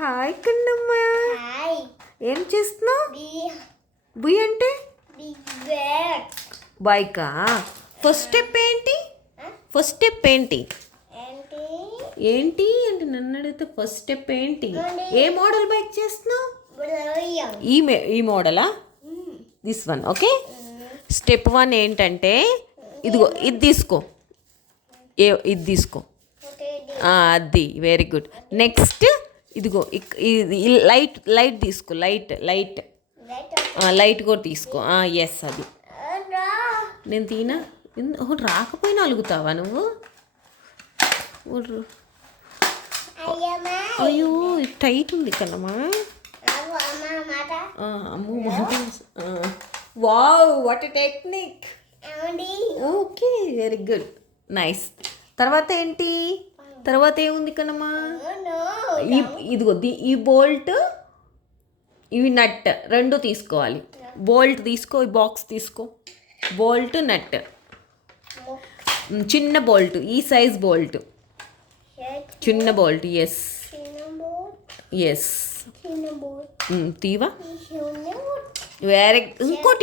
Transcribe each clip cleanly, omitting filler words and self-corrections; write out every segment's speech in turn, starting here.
Hi Kannamma. Hi. ఏం చేస్తున్నావు? బుయ్ అంటే బైకా. ఫస్ట్ స్టెప్ ఏంటి? ఫస్ట్ స్టెప్ ఏంటి ఏంటి అంటే నన్ను అడిగితే ఫస్ట్ స్టెప్ ఏంటి? ఏ మోడల్ బైక్ చేస్తున్నావు? ఈ మోడలా? This one. ఓకే. స్టెప్ 1 ఏంటంటే ఇదిగో ఇది తీసుకో, ఇది తీసుకో. అది వెరీ గుడ్. నెక్స్ట్ ఇదిగో లైట్ తీసుకో, లైట్ కూడా తీసుకో. ఎస్, అది నేను తీనా. రాకపోయినా అలుగుతావా నువ్వు? అయ్యో టైట్ ఉంది కదమ్మా. అమ్మో wow, what a technique. Okay, very good, nice. తర్వాత ఏంటి? తర్వాత ఏముంది కన్నమ్మా? ఇదిగో ఈ బోల్ట్, ఇవి నట్ రెండు తీసుకోవాలి. బోల్ట్ తీసుకో, ఈ బాక్స్ తీసుకో. బోల్ట్, నట్, చిన్న బోల్ట్, ఈ సైజ్ బోల్ట్, చిన్న బోల్ట్. ఎస్ ఎస్, తీవా. వేరే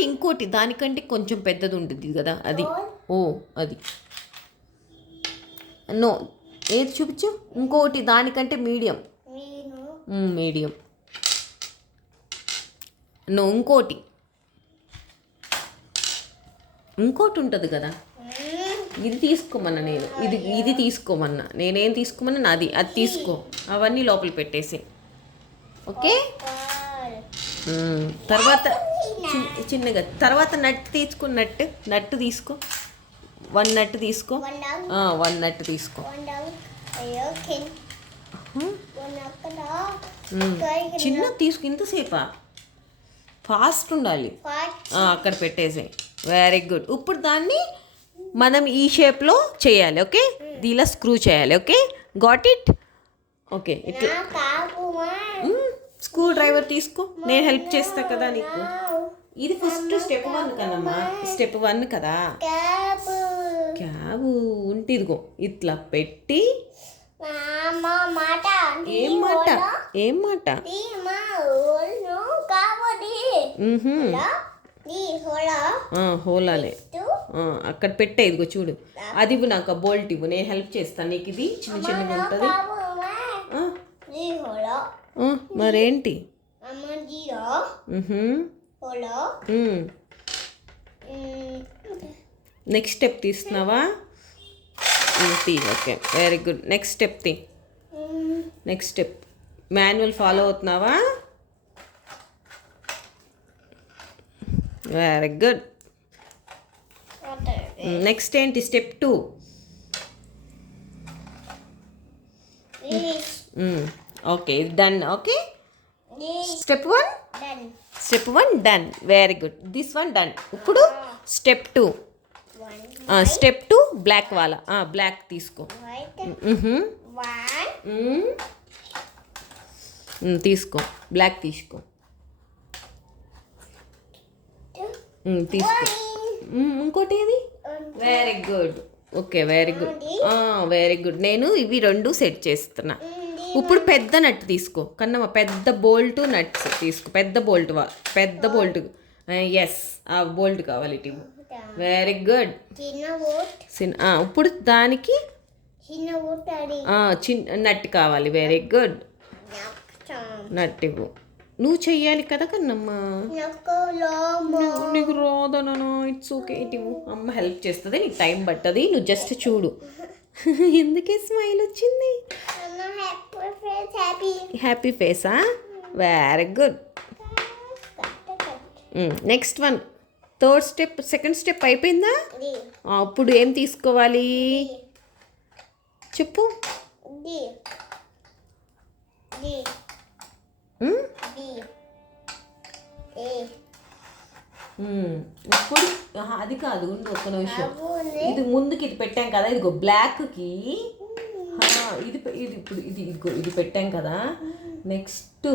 ఇంకోటి దానికంటే కొంచెం పెద్దది ఉంటుంది కదా, అది. ఓ అది నో, ఏది చూపించు. ఇంకోటి దానికంటే మీడియం. నో, ఇంకోటి ఉంటుంది కదా, ఇది తీసుకోమన్నా నేను. ఇది తీసుకోమన్నా నేనేం తీసుకోమన్నా అది తీసుకో. అవన్నీ లోపల పెట్టేసి. ఓకే. తర్వాత చిన్నగా తర్వాత నట్ తీసుకో. నట్టు తీసుకో. 1 నట్ తీసుకో. 1 నట్ తీసుకో. చిన్న తీసుకో. ఇంతసేపా? ఫాస్ట్ ఉండాలి. అక్కడ పెట్టేసి. Very good. ఇప్పుడు దాన్ని మనం ఈ షేప్లో చేయాలి. ఓకే, దీనిలో స్క్రూ చేయాలి. Okay, got it. ఓకే, ఇట్లా స్క్రూ డ్రైవర్ తీసుకో, నేను హెల్ప్ చేస్తా కదా నీకు. ఇది ఫస్ట్ స్టెప్ 1 కదమ్మా. స్టెప్ 1 కదా. క్యాబ్ ఉంటే ఇదిగో ఇట్లా పెట్టి. ఏం మాట? హోలాలే అక్కడ పెట్టే. ఇదిగో చూడు, అది ఇవ్వు నాకు. ఆ బోల్ట్ ఇవ్వు, నేను హెల్ప్ చేస్తాను నీకు. ఇది చిన్నగా ఉంటుంది. మరేంటి? నెక్స్ట్ స్టెప్ తీస్తున్నావా? Okay, very good. Next step manual follow అవుతున్నావా? Very good. నెక్స్ట్ ఏంటి? Step 2. Okay, done. Okay, step 1 done. Very good. This one done. ఇప్పుడు స్టెప్ 2. స్టెప్ 2 బ్లాక్ వాలా. బ్లాక్ తీసుకో. తీసుకో, బ్లాక్ తీసుకో. ఇంకోటి ఏది? Very good. Okay, very good. నేను ఇవి 2 సెట్ చేస్తున్నా. ఇప్పుడు పెద్ద నట్ తీసుకో కన్నమ్మ. పెద్ద బోల్ట్ నట్స్ తీసుకో. పెద్ద బోల్ట్. ఎస్, ఆ బోల్ట్ కావాలి. ఇటు. Very good. ఇప్పుడు దానికి చిన్న నట్ కావాలి. Very good. నట్ ఇవ్వు. నువ్వు చెయ్యాలి కదా కన్నమ్మ. నీకు రాదనా? ఇట్స్ ఓకే, ఇటు. అమ్మ హెల్ప్ చేస్తుంది, నీకు టైం పట్టది. నువ్వు జస్ట్ చూడు. ఎందుకే స్మైల్ వచ్చింది? హ్యాపీ ఫేసా? Very good. Next one, third step. Second step అయిపోయిందా? అప్పుడు ఏం తీసుకోవాలి చెప్పు. ఇప్పుడు అది కాదు, ఒక్క నిమిషం. ఇది ముందుకి ఇది పెట్టాం కదా, ఇదిగో బ్లాక్కి. ఇప్పుడు ఇది పెట్టాం కదా. నెక్స్ట్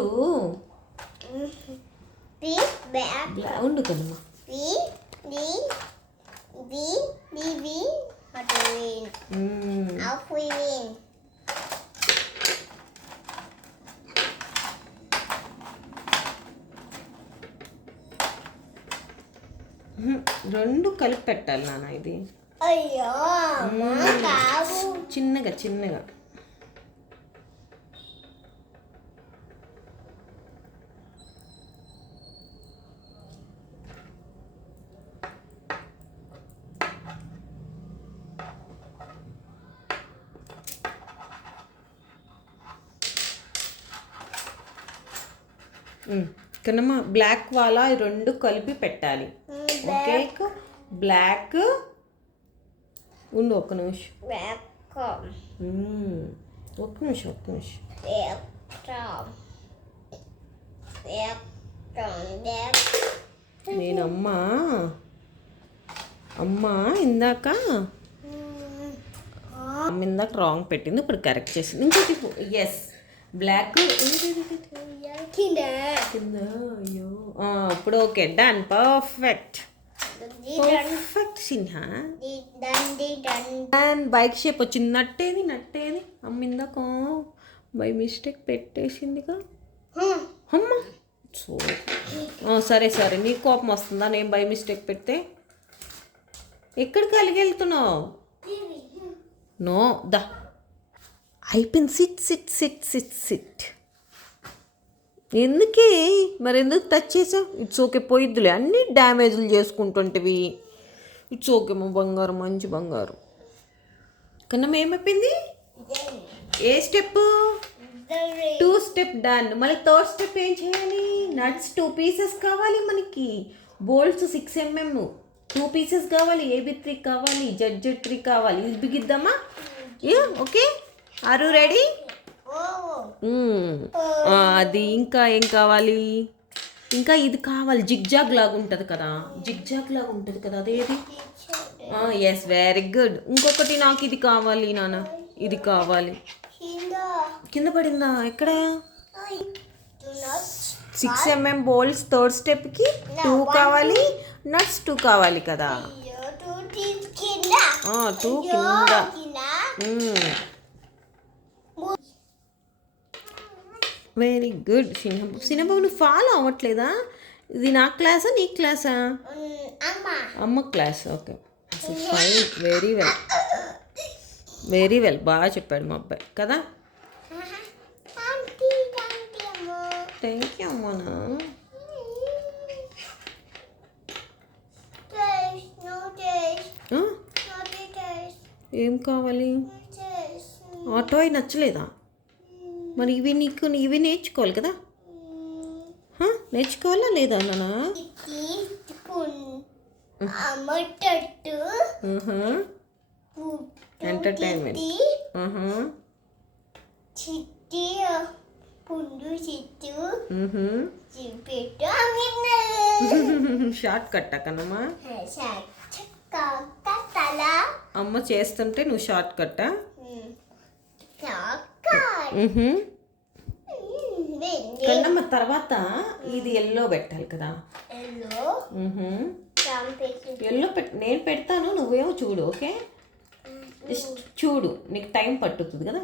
ఉండు కదమ్మా. రెండు కలిపి పెట్టాలి నాన్న ఇది. అయ్యో చిన్నగా చిన్నగా. కన్నమ్మ బ్లాక్ వాలా ఈ రెండు కలిపి పెట్టాలి. ఓకే బ్లాక్ ఉండు ఒక్క నిమిషం. ఒక్క నిమిషం. నేను అమ్మ ఇందాక రాంగ్ పెట్టింది, ఇప్పుడు కరెక్ట్ చేసింది. ఇంకోటి ఎస్ బ్లాక్ కింద. అయ్యో ఇప్పుడు okay done. Perfect Sinha. Bike shape వచ్చింది. నట్టేది అమ్మ ఇందాక బై మిస్టేక్ పెట్టేసిందిగా. అమ్మ సరే నీ కోపం వస్తుందా నేను బై మిస్టేక్ పెడితే? ఎక్కడికి వెళ్తున్నావు? నో దా అయిపోయింది. సిట్. ఎందుకు టచ్ చేసావు? ఇట్స్ ఓకే పోయిద్దులే, అన్నీ డ్యామేజ్లు చేసుకుంటుంటివి. ఇట్స్ ఓకే మా బంగారు, మంచి బంగారు. కన్నా ఏమైపోయింది? ఏ స్టెప్? 2 step done. మళ్ళీ 3rd స్టెప్ ఏం చేయాలి? నట్స్ 2 పీసెస్ కావాలి మనకి. బోల్ట్స్ 6 mm 2 పీసెస్ కావాలి. AB3 కావాలి. ZZ3 కావాలి. ఇది బిగిద్దామా? Okay are you ready? అది ఇంకా ఏం కావాలి? ఇంకా ఇది కావాలి. జిగ్జాగ్ లాగా ఉంటుంది కదా అదేది? Yes very good. ఇంకొకటి నాకు ఇది కావాలి నాన్న, ఇది కావాలి. కింద పడిందా? ఎక్కడ? 6 mm బోల్ట్స్ 3rd స్టెప్కి 2 కావాలి. నట్స్ 2 కావాలి కదా. 2 కింద. Very good. సినిమా నువ్వు ఫాలో అవ్వట్లేదా? ఇది నా క్లాసా నీ క్లాసా? అమ్మ class. Okay fine. Very well బాగా చెప్పాడు మా అబ్బాయి కదా. థ్యాంక్ యూ అమ్మనా. ఏం కావాలి? ఆటో అయి నచ్చలేదా? మరి ఇవి నేర్చుకోవాలి కదా. నేర్చుకోవాలా లేదా నాన్న? ఎంటర్టైన్మెంట్. షార్ట్ కట్ కన్నమ్మా. అమ్మ చేస్తుంటే నువ్వు షార్ట్ కట్టా? కన్నమ్మ తర్వాత ఇది ఎల్లో పెట్టాలి కదా. ఎల్లో నేను పెడతాను, నువ్వేమో చూడు. ఓకే చూడు, నీకు టైం పట్టుతుంది కదా.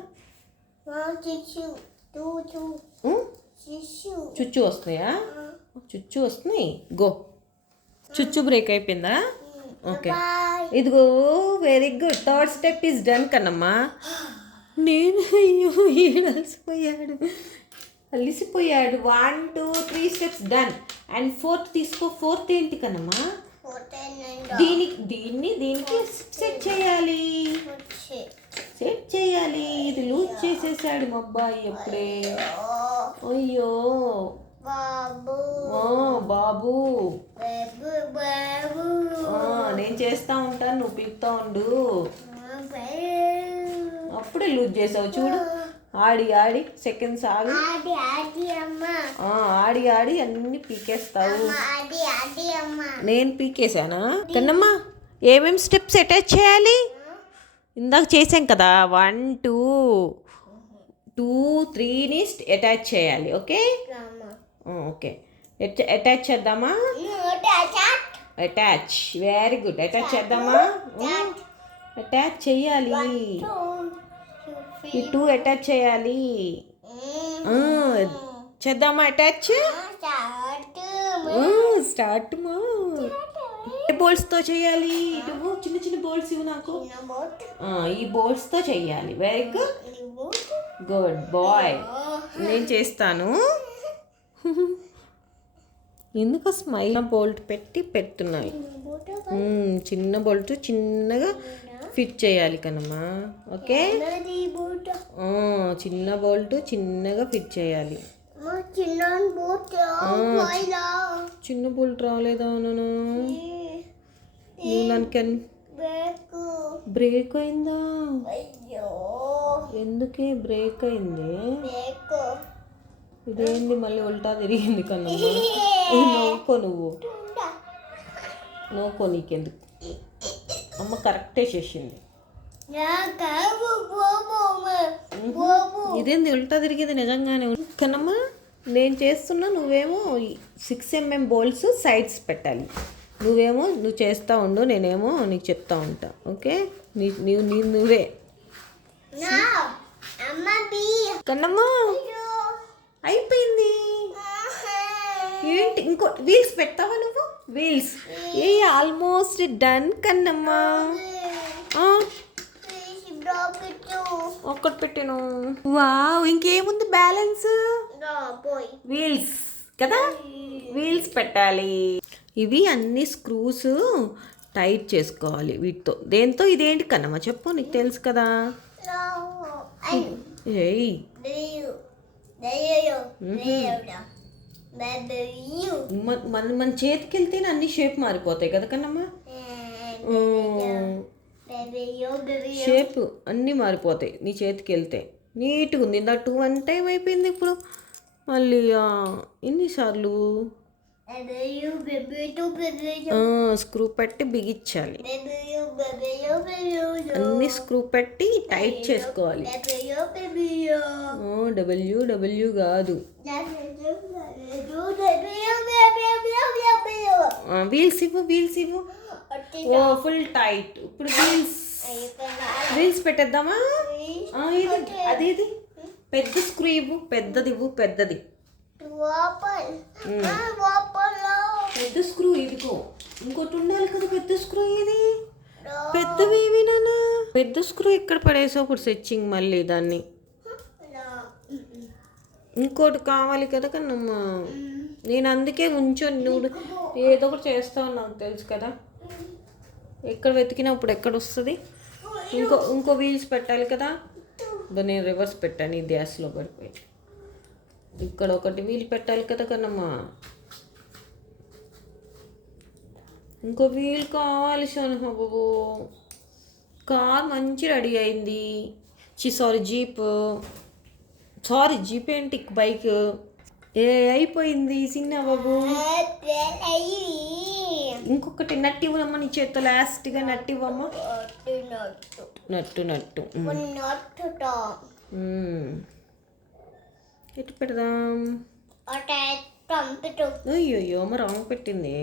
చుచ్చు వస్తాయా? చుచ్చు వస్తున్నాయి. గో. చుచ్చు బ్రేక్ అయిపోయిందా? ఓకే ఇదిగో very good. 3rd step is done కన్నమ్మా. నేను అయ్యో అలిసిపోయాడు. 1 2 3 స్టెప్స్ డన్. అండ్ 4th తీసుకో. 4th ఏంటి కన్నమ్మా? దీనికి సెట్ చేయాలి. ఇది లూజ్ చేసేసాడు మా అబ్బాయి అప్పుడే. అయ్యో బాబు నేను చేస్తా ఉంటాను, నువ్వు పిలుపుతా ఉండు. అప్పుడే లూజ్ చేసావు చూడు. ఆడి సెకండ్స్ ఆగి ఆడి అన్ని పీకేస్తావు. నేను పీకేసానా కన్నమ్మా? ఏమేమి స్టెప్స్ అటాచ్ చేయాలి? ఇందాక చేసాం కదా. 1 2 2 3ని అటాచ్ చేయాలి. ఓకే అటాచ్ చేద్దామా? అటాచ్. Very good. అటాచ్ చేద్దామా? అటాచ్ చేయాలి. ఈ 2 అటాచ్ చేయాలి. చేద్దామా అటాచ్? స్టార్ట్ మా. ఏ బోల్స్తో చేయాలి? ఇటు చిన్న చిన్న బోల్స్ ఇవ్వు నాకు. ఈ బోల్స్తో చేయాలి. Very good, good boy. నేను చేస్తాను. ఎందుకు స్మైల్ బోల్ట్ పెడుతున్నాయి? చిన్న బోల్ట్ చిన్నగా ఫిట్ చేయాలి కనమ్మా. ఓకే, చిన్న బోల్ట్ చిన్నగా ఫిట్ చేయాలి. చిన్న బోల్ట్ రాలేదా? నువ్వు నాకు బ్రేక్ అయిందా? ఎందుకే బ్రేక్ అయింది? ఇదేంది మళ్ళీ ఉల్టా తిరిగింది కన్నమ్మా. నువ్వు నవ్వుకో, నీకెందుకు? అమ్మ కరెక్టే చేసింది. ఇదేంది ఉల్టా తిరిగేది నిజంగానే కనమ్మా. నేను చేస్తున్నా, నువ్వేమో 6mm బోల్స్ సైడ్స్ పెట్టాలి. నువ్వు చేస్తూ ఉండు, నేనేమో నీకు చెప్తా ఉంటా. ఓకే, నువ్వే కన్నమ్మా. అయిపోయింది. ఏంటి ఇంకో వీల్స్ పెడతావా నువ్వు? వీల్స్ ఆల్మోస్ట్ డన్ కన్నమ్మా. ఒక్కటి పెట్టాను. వావ్, ఇంకేముంది బ్యాలెన్స్? వీల్స్ కదా, వీల్స్ పెట్టాలి. ఇవి అన్ని స్క్రూస్ టైట్ చేసుకోవాలి వీటితో. దేంతో? ఇదేంటి కన్నమ్మా చెప్పు, నీకు తెలుసు కదా. మన చేతికి వెళ్తేనే అన్ని షేప్ మారిపోతాయి కదా కన్నమ్మా. షేప్ అన్నీ మారిపోతాయి నీ చేతికి వెళ్తే. నీట్గా ఉంది. ఇందా 1 టైం అయిపోయింది. ఇప్పుడు మళ్ళీ ఎన్నిసార్లు స్క్రూ పెట్టి బిగించాలి. అన్ని స్క్రూ పెట్టి టైట్ చేసుకోవాలి. డబ్ల్యూ కాదు, వీల్స్ ఇవ్వు. Full tight. ఇప్పుడు వీల్స్ పెట్టేద్దామా? అదేది పెద్ద స్క్రూ ఇవ్వు. పెద్దది. పెద్ద స్క్రూ ఇదిగో. ఇంకోటి ఉండాలి కదా పెద్ద స్క్రూ. ఇది పెద్దవేవి నాన్న. పెద్ద స్క్రూ ఎక్కడ పడేసావు? ఇప్పుడు సెచ్చింగ్ మళ్ళీ దాన్ని. ఇంకోటి కావాలి కదా కన్నమ్మా. నేను అందుకే నువ్వు ఏదో ఒకటి చేస్తావు, నాకు తెలుసు కదా. ఎక్కడ వెతికినప్పుడు ఎక్కడ వస్తుంది? ఇంకో వీల్స్ పెట్టాలి కదా. నేను రివర్స్ పెట్టాను, ఈ గ్యాస్లో పడిపోయి. ఇక్కడ ఒకటి వీల్ పెట్టాలి కదా కన్నమ్మా. ఇంకో వీల్ కావాలి సోను బాబు. కార్ మంచి రెడీ అయింది. జీప్ ఏంటి, బైక్ అయిపోయింది చిన్న బాబు. ఇంకొకటి నట్టు ఇవ్వమ్మా నీ చేత్తో. లాస్ట్గా నట్టు ఇవ్వమ్మా. నట్టు ఎటు పెడదాం? అయ్యో అమ్మ రాంగ్ పెట్టింది.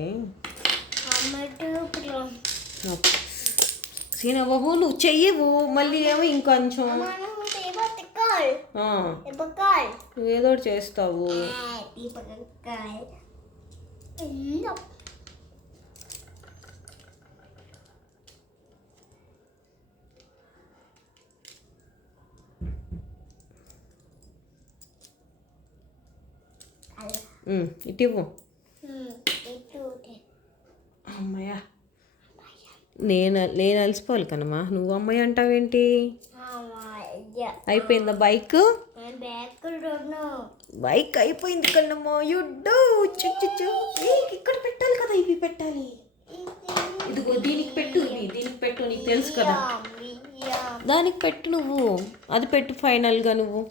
సీనా బాబు నువ్వు చెయ్యవు, మళ్ళీ ఏమో ఇంకొంచెం నువ్వేదో చేస్తావు. ఇటివ్వు. అమ్మయ్య, నేను అలసిపోవాలి కనమ్మా. నువ్వు అమ్మాయి అంటావేంటి? అయిపోయిందా బైక్? బైక్ అయిపోయింది కన్నమ్మా. యుడ్డు ఇక్కడ పెట్టాలి కదా. ఇవి పెట్టాలి. ఇదిగో దీనికి పెట్టు, దీనికి పెట్టు. నీకు తెలుసు కదా. దానికి పెట్టు నువ్వు. అది పెట్టు ఫైనల్గా నువ్వు.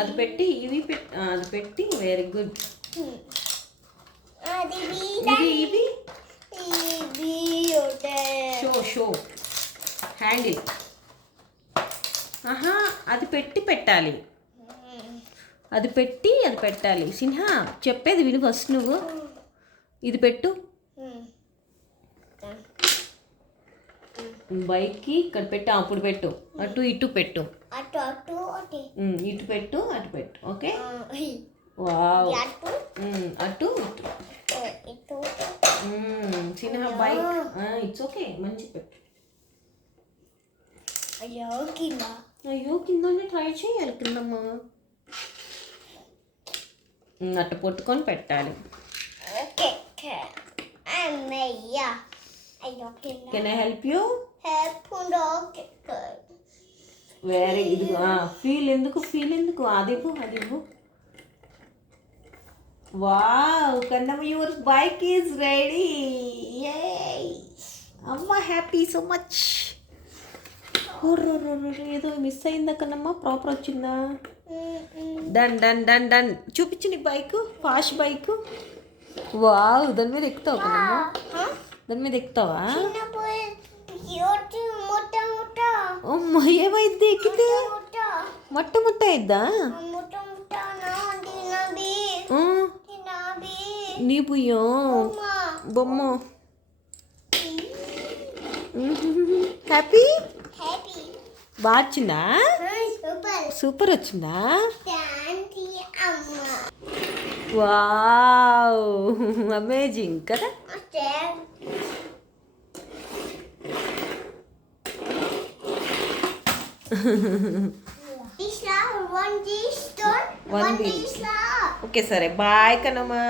అది పెట్టి ఇవి అది పెట్టి. Very good. ఇవి షో హ్యాండిల్. అది పెట్టాలి. అది పెట్టాలి. సిన్హా చెప్పేది విను ఫస్ట్ నువ్వు. ఇది పెట్టు. బైక్కి ఇక్కడ పెట్టు. అప్పుడు పెట్టు. అటు ఇటు పెట్టు. ఇటు పెట్టు, అటు పెట్టు. ఓకే. వావ్. అటు ఇటు. చిన్న బైక్ ఇట్స్ ఓకే మంచి పెట్టు. అయ్యో కిందనే ట్రై చేయాలి కిందమ్మా. అట్టు పట్టుకొని పెట్టాలి. Can I help you? Very ఇది ఫీల్ ఎందుకు అది ఇవ్వు. Wow Kannamma your bike is ready. అమ్మ హ్యాపీ సో మచ్. ఏదో మిస్ అయిందా కన్నమ్మ? ప్రాపర్ వచ్చిందా? డన్ డన్ డన్ డన్ చూపించు నీ బైక్. Fast bike. వావ్ దాని మీద ఎక్కుతావు కన్నమ్మ? దాని మీద ఎక్కుతావా? అమ్మ ఏమైద్ది ఎక్కితే? మొట్ట అయిద్దా? నీ పుయ్యో బొమ్మ. హ్యాపీ బాగా వచ్చిందా? సూపర్ వచ్చిందా? వావ్ అమేజింగ్ కదా. ఓకే సరే బాయ్ కన్నమ్మా.